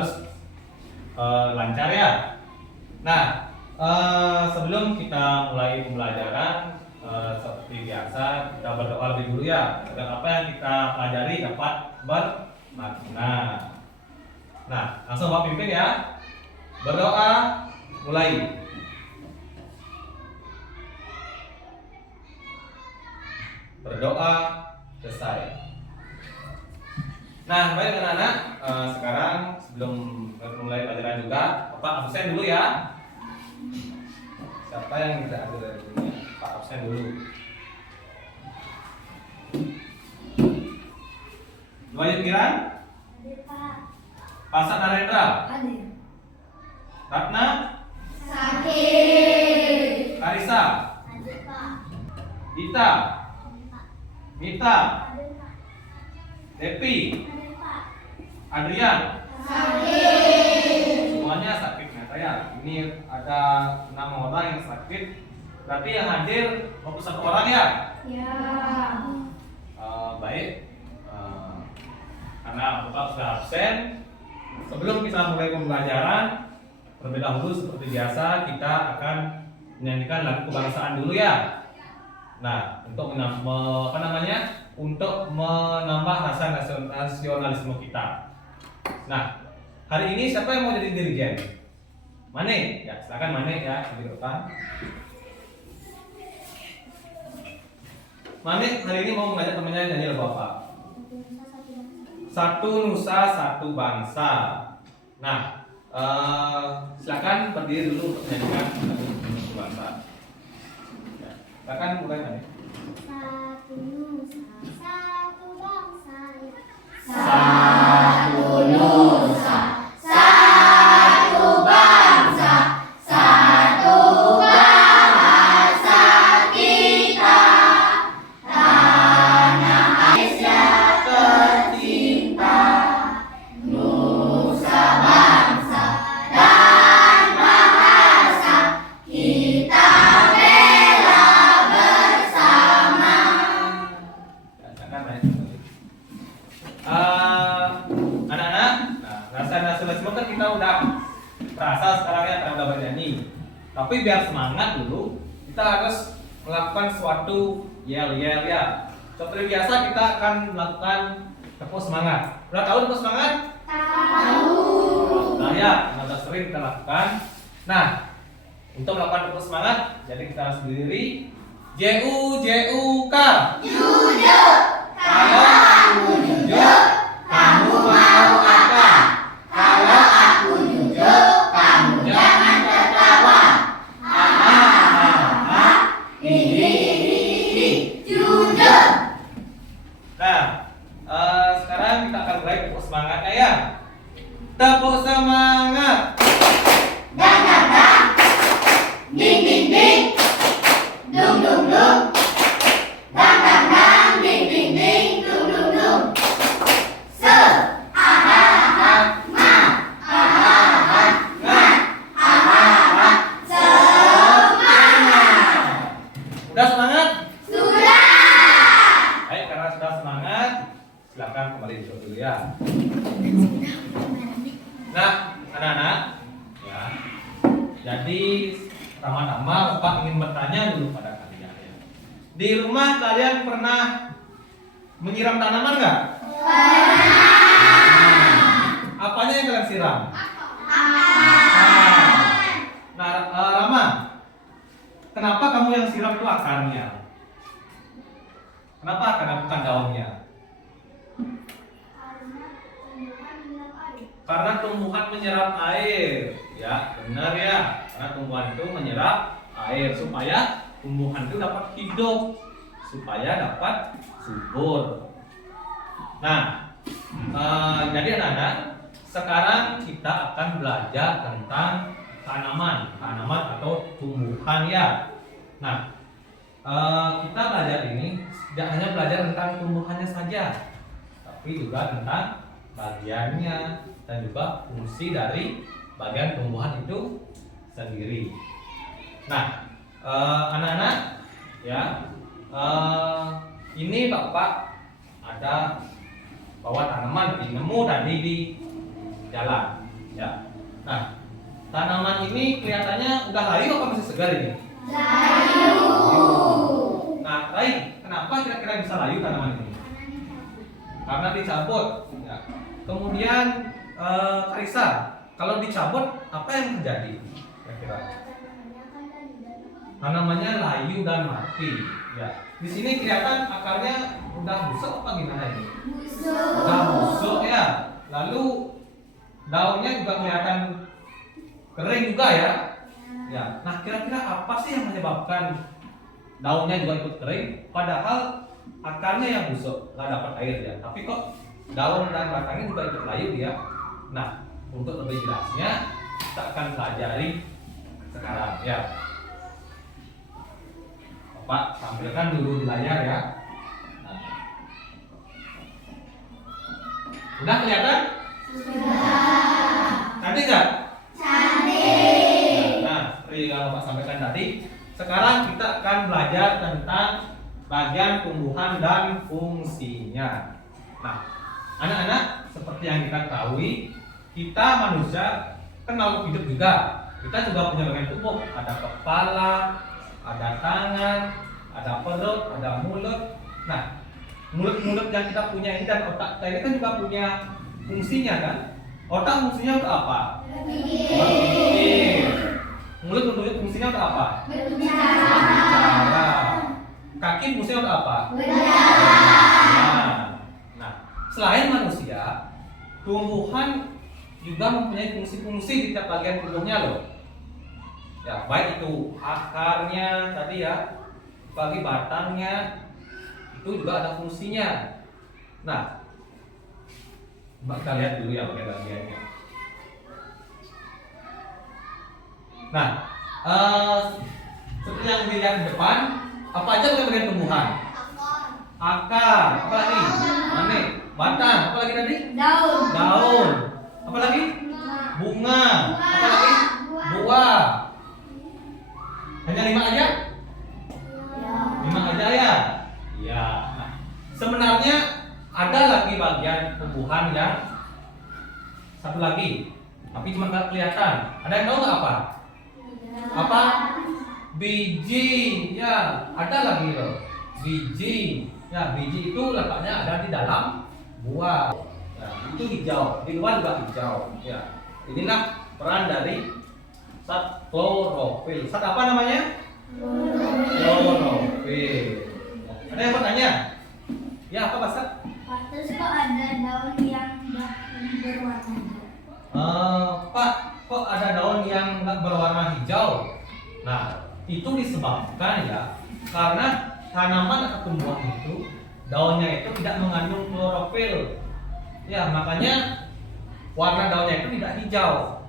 harus lancar ya. Nah, sebelum kita mulai pembelajaran seperti biasa kita berdoa lebih dulu ya agar apa yang kita pelajari dapat bermakna. Nah, langsung Bapak pimpin ya. Berdoa mulai. Berdoa selesai. Nah, baik anak-anak, sekarang sebelum mulai pelajaran juga, Bapak absen dulu ya. Siapa yang tidak hadir dari sini? Pak absen dulu. Luayan Kiran? Hadir, Pak. Pasat Narendra? Hadir. Ratna? Sakit. Karisa? Hadir, Pak. Dita? Mita? Hadir, Pak. Depi? Hadir, Pak. Adrian? Sakit. Semuanya sakit ternyata ya. Ini ada 6 orang yang sakit. Berarti yang hadir 21 orang ya? Ya. Baik. Karena Bapak sudah absen, sebelum kita mulai pembelajaran, terlebih dahulu seperti biasa kita akan menyanyikan lagu kebangsaan dulu ya. Nah, untuk untuk menambah rasa nasionalisme kita. Nah, hari ini siapa yang mau jadi dirigen? Mane? Ya, silakan Mane ya di depan. Mane hari ini mau mengajak temannya nyanyi lagu apa? Satu Nusa Satu Bangsa. Nah, silakan berdiri dulu untuk menyanyikan lagu Satu Bangsa. Ya, silakan mulai Mane. Satu Nusa, satu bangsa. Satu Nusa, satu bangsa, satu bahasa kita, tanah Asia tercinta, Nusa bangsa dan bahasa kita bela bersama. Ya, silakan Mane. Anak-anak, nah, rasa nasionalisme kan kita udah terasa sekarang ya karena udah bernyanyi. Tapi biar semangat dulu, kita harus melakukan suatu yel-yel ya. Seperti biasa kita akan melakukan tepuk semangat. Udah tahu tepuk semangat? Tahu. Nah ya, sudah sering kita lakukan. Nah, untuk melakukan tepuk semangat, jadi kita harus berdiri. JUK. Jujur, kalau aku jujur, kamu mau apa? Kalau aku jujur, kamu jangan tertawa. Ini, jujur. Nah, sekarang kita akan mulai tepuk semangatnya ya. Tepuk semangat. Dang, dang, dang. Ding, ding, ding. Dung, dung, dung. Dang, dang, dang. Ding, ding, ding. Dung, dung, dung. Se, aha, aha, ma, aha, aha, nga, aha, aha. Semangat. Udah semangat? Sudah. Baik, karena sudah semangat, silakan kembali duduk dulu ya. Nah, anak-anak, ya. Jadi pertama-tama Bapak ingin bertanya dulu pada kalian ya. Di rumah kalian pernah menyiram tanaman nggak? Apanya yang kalian siram? Nah, Rama, kenapa kamu yang siram itu akarnya? Kenapa akarnya bukan daunnya? Karena tumbuhan menyerap air, ya benar ya. Karena tumbuhan itu menyerap air supaya tumbuhan itu dapat hidup, supaya dapat subur. Nah, jadi anak-anak, sekarang kita akan belajar tentang tanaman atau tumbuhan ya. Nah, kita belajar ini tidak hanya belajar tentang tumbuhannya saja, tapi juga tentang bagiannya dan juga fungsi dari bagian tumbuhan itu sendiri. Nah, anak-anak ya, ini Bapak ada bawa tanaman nemu tadi di jalan. Ya. Nah, tanaman ini kelihatannya udah layu apa masih segar ini? Layu. Nah, Rai, kenapa kira-kira bisa layu tanaman ini? Karena dicabut. Ya. Kemudian Karisa, kalau dicabut apa yang terjadi? Kira-kira? Tanamannya layu dan mati. Ya. Di sini kelihatan akarnya udah busuk apa gimana ini? Busuk. Udah busuk ya. Lalu daunnya juga kelihatan kering juga ya. Ya. Nah, kira-kira apa sih yang menyebabkan daunnya juga ikut kering? Padahal akarnya yang busuk, nggak dapat air ya. Tapi kok daun dan batangnya juga ikut layu dia. Nah, untuk lebih jelasnya kita akan pelajari sekarang ya. Bapak tampilkan dulu di layar ya. Nah. Udah kelihatan? Cantik nggak? Cantik. Nah, seperti yang Bapak sampaikan tadi, sekarang kita akan belajar tentang bagian tumbuhan dan fungsinya. Nah, anak-anak, seperti yang kita ketahui, kita manusia kan makhluk hidup juga. Kita juga punya bagian tubuh, ada kepala, ada tangan, ada perut, ada mulut. Nah, mulut-mulut yang kita punya ini dan otak kita ini kan juga punya fungsinya kan? Otak fungsinya untuk apa? Berpikir. Mulut untuk fungsinya untuk apa? Berbicara. Kaki fungsinya untuk apa? Nah, selain manusia, tumbuhan juga mempunyai fungsi-fungsi di tiap bagian tubuhnya loh. Ya, baik itu akarnya tadi ya, bagi batangnya itu juga ada fungsinya. Nah, kita lihat dulu ya bagian-bagiannya. Nah, seperti yang dilihat di depan, apa aja bagian tumbuhan? Akar, apa lagi? Mana? Batang, apa lagi tadi? Daun. Daun, apa lagi? Bunga, apa lagi? Buah. Hanya 5 aja? 5 aja ya? Ya. Nah, sebenarnya ada lagi bagian tumbuhan yang satu lagi, tapi cuma nggak kelihatan. Ada yang tahu nggak apa? Apa? Biji. Ya, ada lagi loh. Biji. Ya, biji itu letaknya ada di dalam buah. Ya, itu hijau. Di luar juga hijau. Ya, inilah peran dari zat klorofil. Zat apa namanya? Klorofil. Ada yang bertanya? Ya, apa Pak? Terus kok ada daun yang nggak berwarna hijau? Pak, kok ada daun yang nggak berwarna hijau? Nah, itu disebabkan ya karena tanaman atau tumbuhan itu daunnya itu tidak mengandung klorofil. Ya, makanya warna daunnya itu tidak hijau.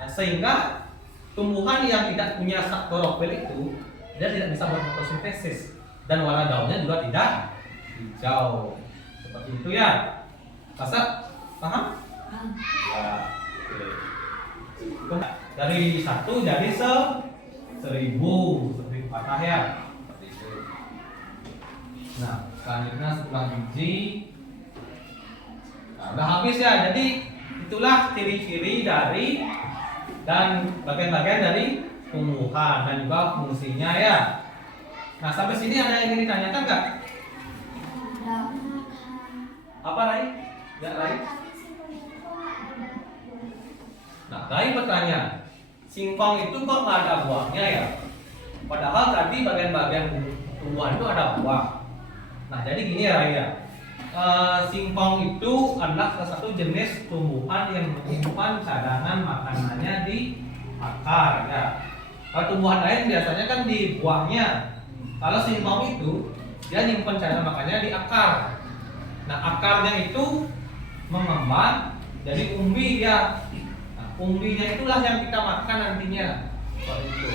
Nah, sehingga tumbuhan yang tidak punya zat klorofil itu dia tidak bisa berfotosintesis dan warna daunnya juga tidak hijau. Seperti itu ya. Masa paham? Ya. Oke. Dari 1 jadi 1000 seperti patah ya. Seperti itu. Nah, selanjutnya setelah biji, nah, udah habis ya. Jadi itulah ciri-ciri dari dan bagian-bagian dari tumbuhan dan juga fungsinya ya. Nah, sampai sini ada yang ingin ditanyakan nggak? Apa Rai? Ya Rai? Nah, Rai bertanya, singkong itu kok nggak ada buahnya ya? Padahal tadi bagian-bagian tumbuhan itu ada buah. Nah, jadi gini ya Rai ya. Singkong itu adalah salah satu jenis tumbuhan yang menyimpan cadangan makanannya di akar ya. Kalau tumbuhan lain biasanya kan di buahnya. Kalau singkong itu dia nyimpan cadangan makanannya di akar. Nah, akarnya itu mengembang jadi umbi ya. Nah, umbinya itulah yang kita makan nantinya. Seperti itu.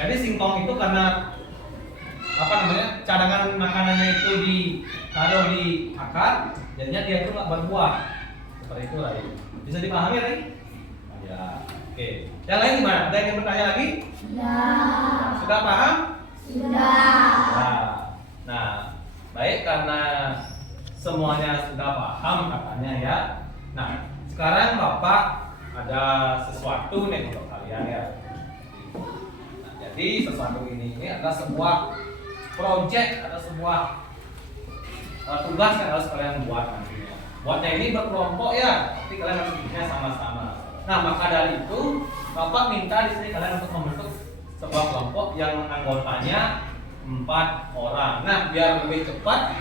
Jadi singkong itu karena apa namanya cadangan makanannya itu ditaruh di akar, jadinya dia itu nggak berbuah. Seperti itu Rai. Bisa dipahami Rai? Ya. Oke. Yang lain gimana? Ada yang bertanya lagi? Sudah paham? Sudah. Nah, baik karena semuanya sudah paham katanya ya. Nah, sekarang Bapak ada sesuatu nih untuk kalian ya. Nah, jadi sesuatu ini adalah sebuah project, ada sebuah tugas yang harus kalian buat nantinya. Buatnya ini berkelompok ya, tapi kalian harus bikinnya sama-sama. Nah, maka dari itu Bapak minta di sini kalian untuk membentuk sebuah kelompok yang anggotanya 4 orang. Nah, biar lebih cepat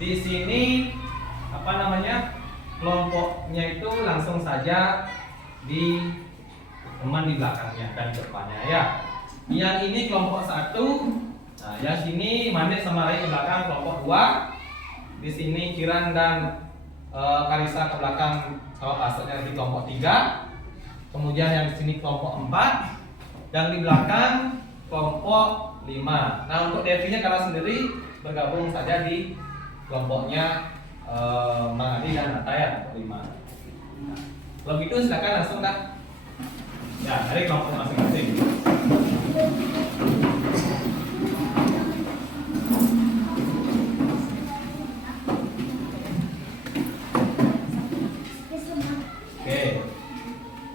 di sini apa namanya? Kelompoknya itu langsung saja di teman di belakangnya dan depannya ya. Yang ini kelompok 1. Nah, yang sini Manik sama Rai ke belakang kelompok 2. Di sini Kiran dan Karisa ke belakang sama pasutnya di kelompok 3. Kemudian yang di sini kelompok 4. Dan di belakang kelompok 5. Nah, untuk Devi-nya kalau sendiri bergabung saja di kelompoknya Mang Adi dan Nata ya, kelompok 5. Nah, kalau gitu silakan langsung dah. Ya, dari kelompok masing-masing. Oke.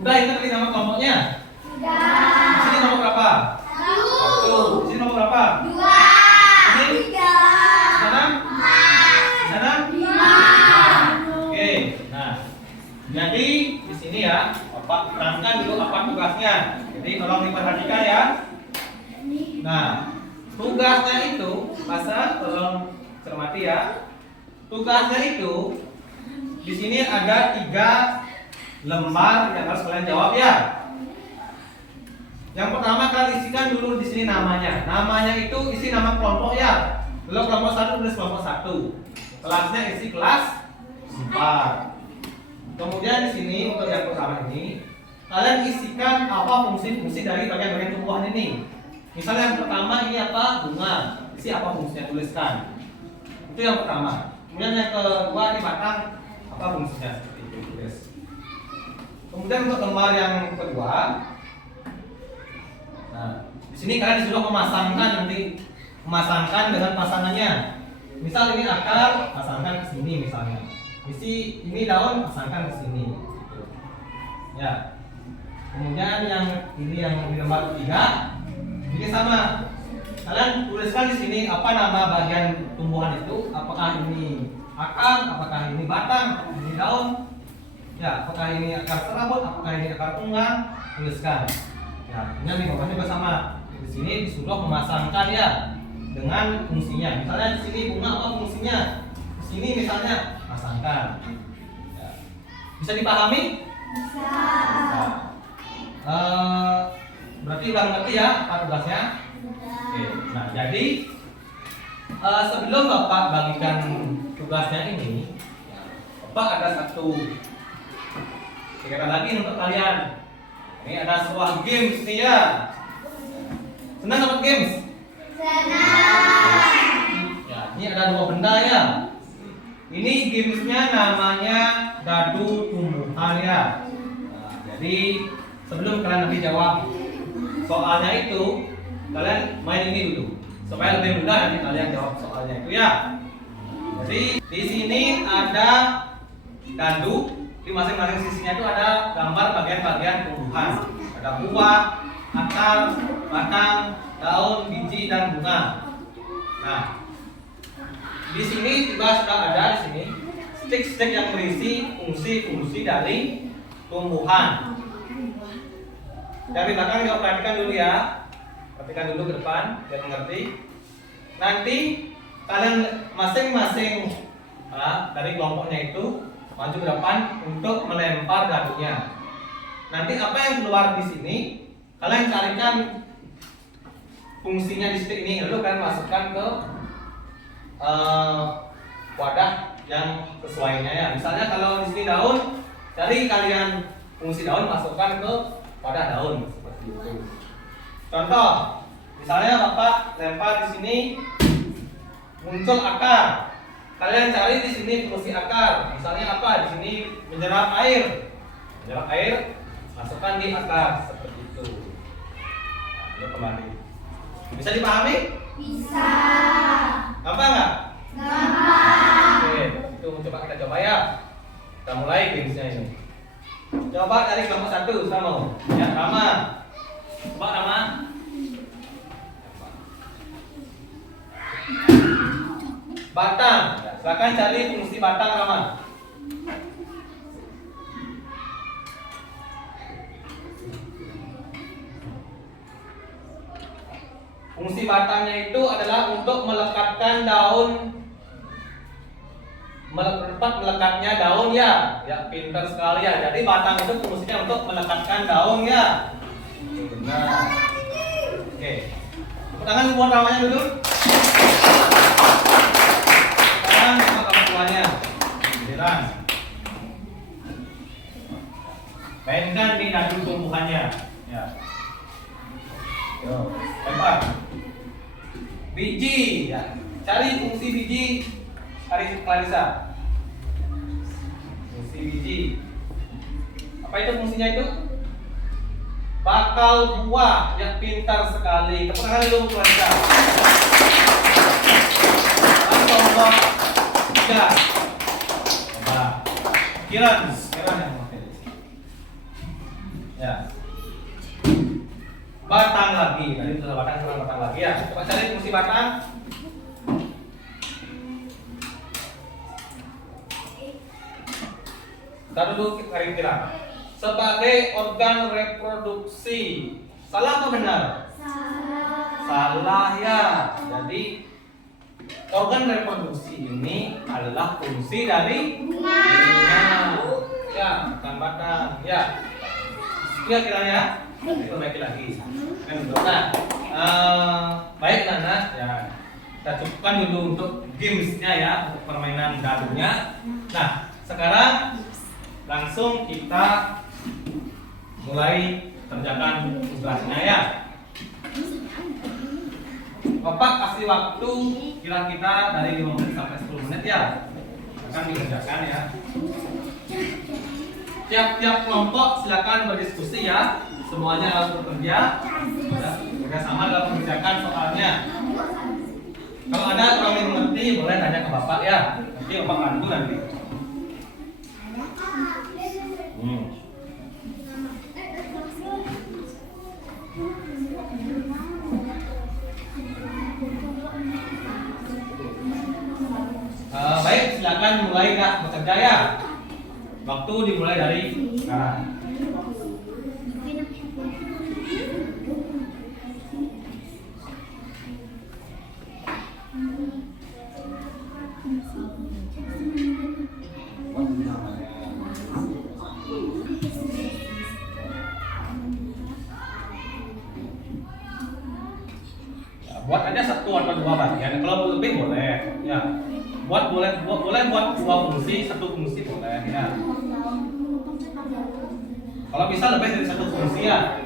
Udah ingat tadi nama kelompoknya? Di sini nomor berapa? 1. Di sini nomor berapa? 2, Ini? 3, Di sana? Di sana? 5. Oke. Nah, jadi di sini ya, Bapak terangkan dulu apa tugasnya. Jadi tolong diperhatikan ya. Nah, tugasnya itu, masa tolong cermati ya. Tugasnya itu di sini ada 3 lembar yang harus kalian jawab ya. Yang pertama kalian isikan dulu di sini namanya. Namanya itu isi nama kelompok ya. Kalau kelompok 1 tulis kelompok 1. Kelasnya isi kelas 4. Kemudian di sini untuk yang pertama ini kalian isikan apa fungsi-fungsi dari bagian-bagian tumbuhan ini. Misalnya yang pertama ini apa? Bunga. Isi apa fungsinya, tuliskan. Itu yang pertama. Kemudian yang kedua ini batang, apa fungsinya, seperti itu tulis. Kemudian untuk lembar yang kedua, nah di sini kalian disuruh memasangkan dengan pasangannya. Misal ini akar, pasangkan ke sini misalnya. Ini daun, pasangkan ke sini. Gitu. Ya. Kemudian yang di lembar ketiga, ini sama. Kalian tuliskan di sini apa nama bagian tumbuhan itu. Apakah ini akar, apakah ini batang, ini daun. Ya, apakah ini akar serabut, apakah ini akar tunggang, tuliskan. Ya, ini gambarnya juga sama. Di sini disuruh memasangkan ya dengan fungsinya. Misalnya di sini bunga apa fungsinya? Di sini misalnya pasangkan. Ya. Bisa dipahami? Bisa. Berarti udah ngerti ya apa tugasnya? Oke. Nah, jadi sebelum Bapak bagikan tugasnya ini, Bapak ada satu kegiatan lagi untuk kalian. Ini ada sebuah games nih ya. Senang dapat games? Senang. Ya, ini ada 2 benda ya. Ini gamesnya namanya dadu tumbuhan ya. Nah, jadi sebelum kalian nanti jawab soalnya itu, kalian main ini dulu supaya lebih mudah nanti kalian jawab soalnya itu ya. Jadi di sini ada dadu. Di masing-masing sisinya itu ada gambar bagian-bagian tumbuhan. Ada buah, akar, batang, daun, biji, dan bunga. Nah, di sini juga sudah ada di sini stick-stick yang berisi fungsi-fungsi dari tumbuhan. Dari belakang juga perhatikan dulu ya. Perhatikan dulu ke depan biar mengerti. Nanti kalian masing-masing dari kelompoknya itu maju ke depan untuk melempar dadunya. Nanti apa yang keluar di sini, kalian carikan fungsinya di stick ini, lalu kalian masukkan ke wadah yang sesuainya ya. Misalnya kalau di sini daun, cari kalian fungsi daun masukkan ke wadah daun seperti itu. Contoh, misalnya Bapak lempar di sini muncul akar. Kalian cari di sini fungsi akar. Misalnya apa? Di sini menyerap air. Menyerap air, masukkan di akar seperti itu. Nah, kembali. Bisa dipahami? Bisa. Gampang nggak? Gampang. Oke, itu coba kita coba ya. Kita mulai gamesnya ini. Coba dari kelompok 1 sama. Ya, Rama. Coba Rama. Batang. Ya, silakan cari fungsi batang Rama. Fungsi batangnya itu adalah untuk melekatkan daun, melekatnya daun ya. Ya, pintar sekali ya. Jadi batang itu fungsinya untuk melekatkan daun ya. Benar. Oke. Tepuk tangan buat Ramanya dulu. Sekarang sama orang tuanya. Giliran. Mainkan di dadu tumbuhannya. Ya. Yo, lempar. Biji, ya. Cari fungsi biji. Clarissa. Fungsi biji. Apa itu fungsinya itu? Bakal buah. Ya, pintar sekali. Tepuk tangan dulu Clarissa. Kelompok 3. Coba. Kiran yang pakai. Ya. Batang lagi. Tadi sudah batang, sekarang batang lagi ya. Coba cari fungsi batang. Taruh dulu kira-kira. Sebagai organ reproduksi. Salah atau benar? Salah ya. Jadi organ reproduksi ini adalah fungsi dari bunga. Ya, bukan batang. Ya. Kira-kiranya diperbaiki lagi. Nah, baik Nana. Ya, kita cukupkan dulu untuk gamesnya ya, untuk permainan dadunya. Nah, sekarang langsung kita mulai kerjakan tugasnya ya. Bapak kasih waktu kira-kira dari 5 menit sampai 10 menit ya. Akan dikerjakan ya. Tiap-tiap kelompok silakan berdiskusi ya. Semuanya harus bekerja. Ya, sama dalam mengerjakan soalnya. Kalau ada kurang mengerti boleh tanya ke Bapak ya. Nanti Bapak bantu nanti. Baik, silakan mulai dah bekerja ya. Waktu dimulai dari sekarang. Buat aja 1 atau 2 bagian. Kalau lebih boleh, ya. Buat boleh buat 2 fungsi, 1 fungsi boleh, ya. Kalau bisa lebih dari 1 fungsi ya.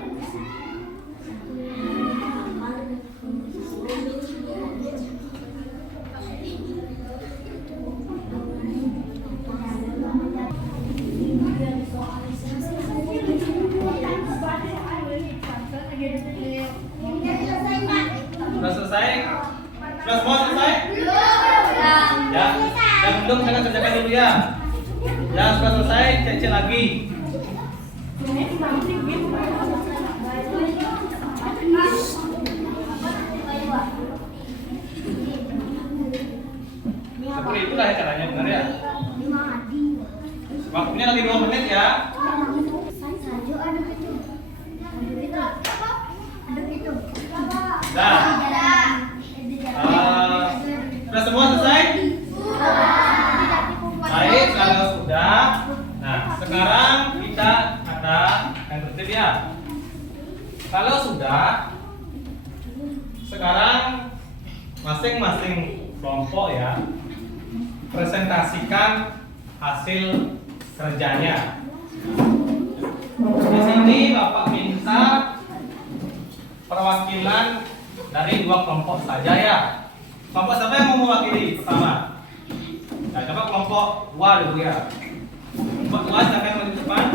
Sudah selesai? Sudah semua selesai? Ya, yang belum jangan kerjakan dulu ya. Ya, sudah selesai, cek lagi. Seperti itulah ya caranya, benar ya? Waktunya lagi 2 menit ya. Nah, sudah semua selesai? Baik, kalau sudah, nah sekarang kita ada yang tertib ya. Kalau sudah, sekarang masing-masing kelompok ya presentasikan hasil kerjanya. Di sini Bapak minta perwakilan dari 2 kelompok saja ya. Kelompok siapa yang mau mewakili pertama? Nah, coba kelompok 2 dulu ya. Kelompok 2 silakan maju depan.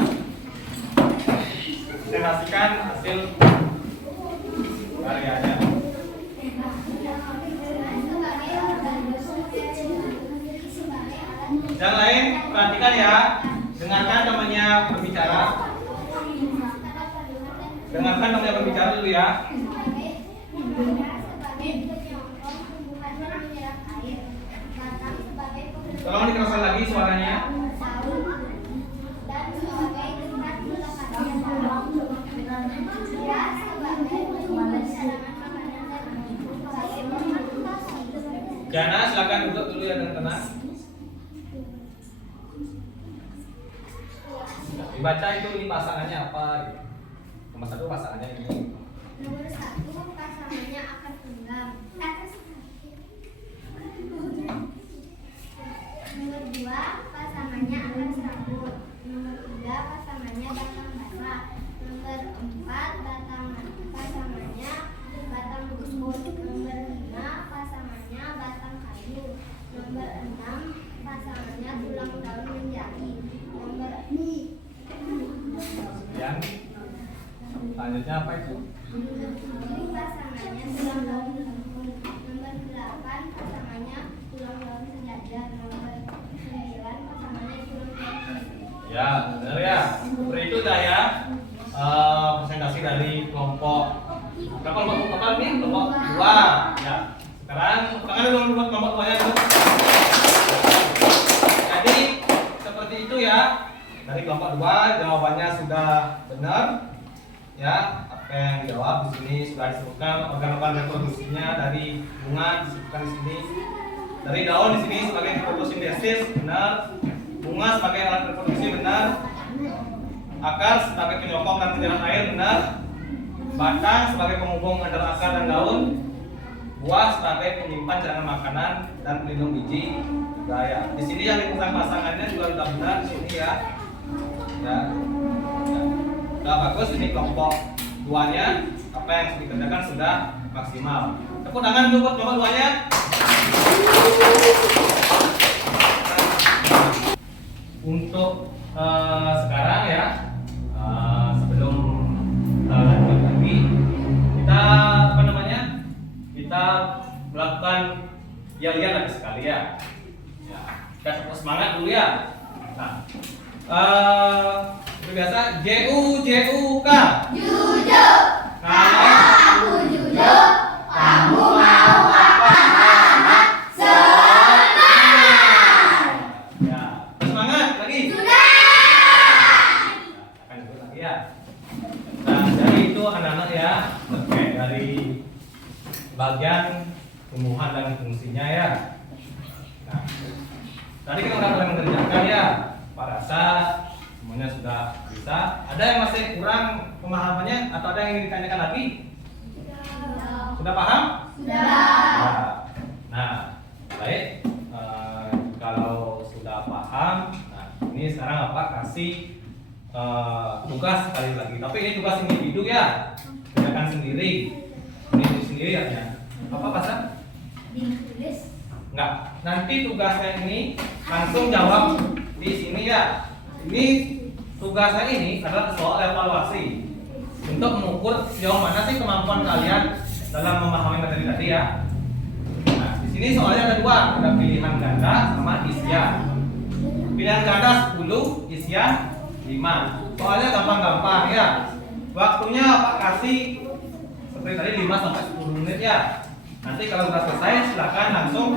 Presentasikan hasil karyanya. Yang lain perhatikan ya. Dengarkan namanya berbicara. Dengarkan namanya berbicara dulu ya. Tolong dikeraskan lagi suaranya. Jana, silakan duduk dulu ya dengan tenang. Dibaca itu ini pasangannya apa? Nomor 1 pasangannya ini. Nomor 1 pasangannya akan tunggang. Nomor 2 pasangannya akan serabut. Nomor 3 pasangannya batang bara. Nomor 4 pasangannya batang rumput. Nomor 5 pasangannya batang kayu. Nomor 6 pasangannya tulang daun menjadi. Nomor Yang selanjutnya apa itu? Nomor 7 pasangannya tulang daun lengkung. Nomor 8 pasangannya tulang daun sejajar. Nomor 9 pasangannya tulang daun sejajar. Ya, benar ya. Seperti itu dah ya. Presentasi dari kelompok berapa kelompok ini? Kelompok 2. Ya. Sekarang tangan dulu buat kelompok 2-nya dulu. Jadi seperti itu ya. Dari kelompok 2 jawabannya sudah benar. Ya, apa yang dijawab di sini sudah disebutkan organ-organ reproduksinya. Dari bunga disebutkan di sini. Dari daun di sini sebagai fotosintesis benar. Bunga sebagai alat reproduksi benar. Akar sebagai penyokong dan penyerat air benar. Batang sebagai penghubung antara akar dan daun. Buah sebagai penyimpan cadangan makanan dan pelindung biji. Ya. Di sini yang dipasang pasangannya juga sudah benar di sini ya. Ya. Sudah bagus ini kelompok 2-nya. Apa yang dikerjakan sudah maksimal. Tepuk tangan dulu buat kelompok 2-nya. Untuk sekarang ya, sebelum lanjut lagi, kita apa namanya? Kita melakukan yel-yel lagi sekali ya. Ya, kita semangat dulu ya. Nah, seperti biasa JUK. Jujur, aku jujur, kamu mau apa? Ya, semangat lagi. Sudah. Akan ikut lagi ya. Nah, dari itu anak-anak ya, terkait dari bagian tumbuhan dan fungsinya ya. Nah, tadi kita udah mulai mengerjakan ya. Pak rasa semuanya sudah bisa. Ada yang masih kurang pemahamannya atau ada yang ingin ditanyakan lagi? Sudah paham? Sudah. Nah, baik. Kalau sudah paham, nah ini sekarang apa? Kasih tugas sekali lagi. Tapi ini tugas individu ya, kerjakan sendiri. Ini sendiri ya. Apa pasal? Ditulis. Enggak. Nanti tugasnya ini langsung jawab di sini ya. Ini tugasnya ini adalah soal evaluasi untuk mengukur sejauh mana sih kemampuan kalian dalam memahami materi tadi ya. Nah, di sini soalnya ada 2, ada pilihan ganda sama isian. Pilihan ganda 10, isian 5. Soalnya gampang-gampang ya. Waktunya Pak kasih seperti tadi 5 sampai 10 menit ya. Nanti kalau sudah selesai silakan langsung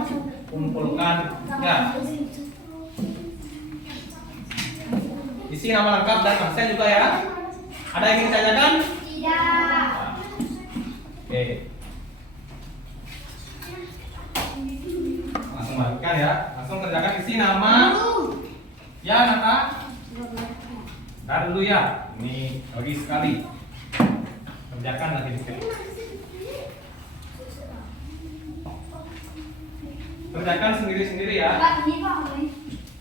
kumpulkan ya. Isi nama lengkap dan absen juga ya. Ada yang ingin ditanyakan? Tidak. Oke. Langsung bagikan ya. Langsung kerjakan isi nama. Ya, Nata. Ntar dulu ya. Ini lagi sekali. Kerjakan lagi dikit. Kerjakan sendiri-sendiri ya. Pak, ini Pak.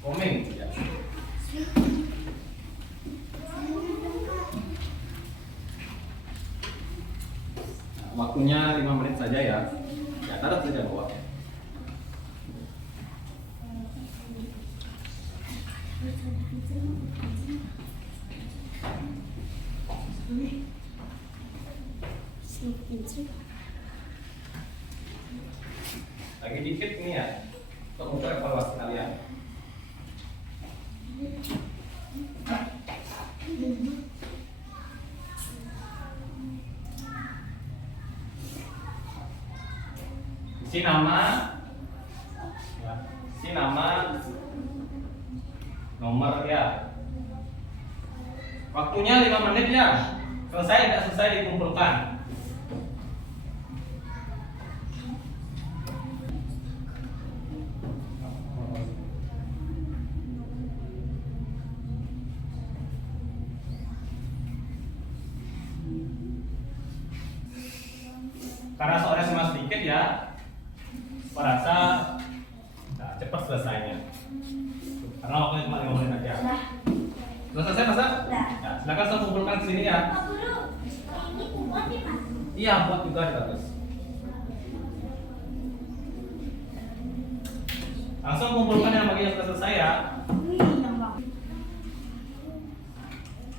Komeng. Ya. Waktunya 5 menit saja ya. Ya, taruh saja bawah. Lagi dikit nih ya untuk mengukur evaluasi kalian. Si nama, ya, si nama, nomor ya. Waktunya 5 menit ya. Selesai tidak selesai dikumpulkan. Karena soalnya cuma sedikit ya, saya rasa cepat selesainya. Karena waktunya cuma 5 menit aja. Sudah selesai masa? Ya, silakan saya kumpulkan ke sini ya. Pak Guru, ini buat di mana? Iya, buat juga bagus. Langsung kumpulkan yang bagian sudah selesai ya.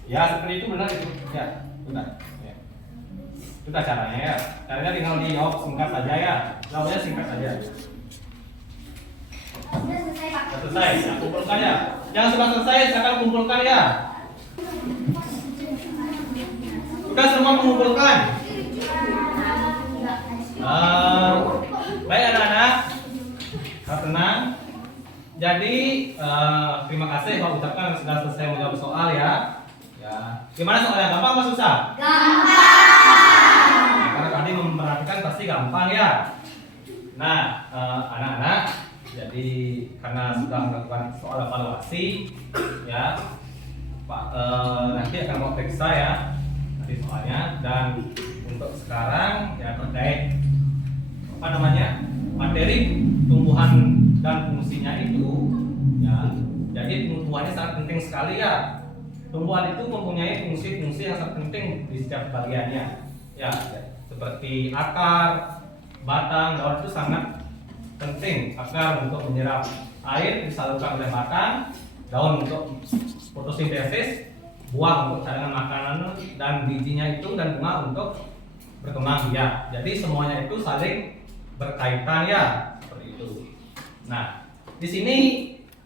Ya, seperti itu benar itu. Ya, benar. Ya. Itu caranya ya. Caranya tinggal dijawab singkat saja ya. Jawabnya singkat saja. Sudah selesai, Pak. Sudah selesai, ya, kumpulkan ya. Yang sudah selesai, silakan kumpulkan ya. Sudah semua mengumpulkan. Baik anak-anak, tenang. Jadi terima kasih Pak ucapkan sudah selesai menjawab soal ya. Ya, gimana soalnya, gampang apa susah? Gampang. Karena tadi memperhatikan pasti gampang ya. Nah, anak-anak. Jadi karena sudah melakukan soal evaluasi, ya, Pak nanti akan mau periksa ya nanti soalnya. Dan untuk sekarang ya terkait apa namanya materi tumbuhan dan fungsinya itu, ya, jadi tumbuhannya sangat penting sekali ya. Tumbuhan itu mempunyai fungsi-fungsi yang sangat penting di setiap bagiannya, ya, seperti akar, batang, daun itu sangat penting. Akar untuk menyerap air disalurkan oleh batang, daun untuk fotosintesis, buah untuk cadangan makanan, dan bijinya itu dan bunga untuk berkembang biak. Jadi semuanya itu saling berkaitan ya, seperti itu. Nah, di sini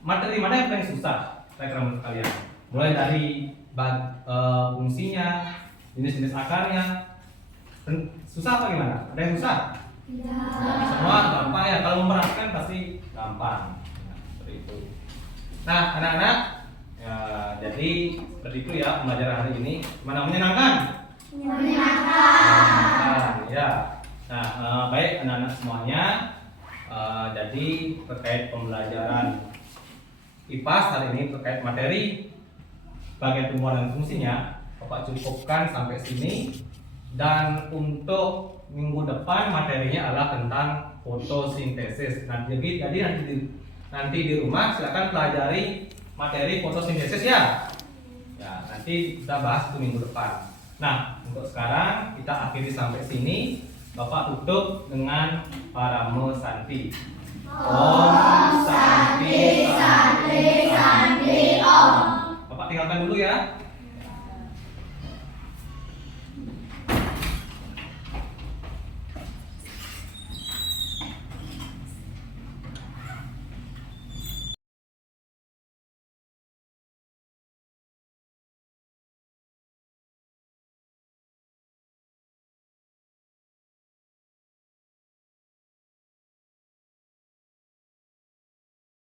materi mana yang paling susah teman-teman sekalian? Mulai dari fungsinya, jenis-jenis akarnya, susah apa gimana? Ada yang susah? Semua gampang ya, kalau memperhatikan pasti gampang. Nah, seperti itu. Nah, anak-anak, ya, jadi seperti itu ya pembelajaran hari ini. Mana menyenangkan? Menyenangkan. Ya. Nah, baik anak-anak semuanya. Jadi terkait pembelajaran IPAS hari ini terkait materi bagian tumbuhan dan fungsinya, Bapak cukupkan sampai sini. Dan untuk minggu depan materinya adalah tentang fotosintesis. Nah, jadi nanti di rumah silakan pelajari materi fotosintesis ya. Ya, nanti kita bahas itu minggu depan. Nah, untuk sekarang kita akhiri sampai sini. Bapak tutup dengan Paramo Santi. Om Santi Santi Santi Om. Bapak tinggalkan dulu ya.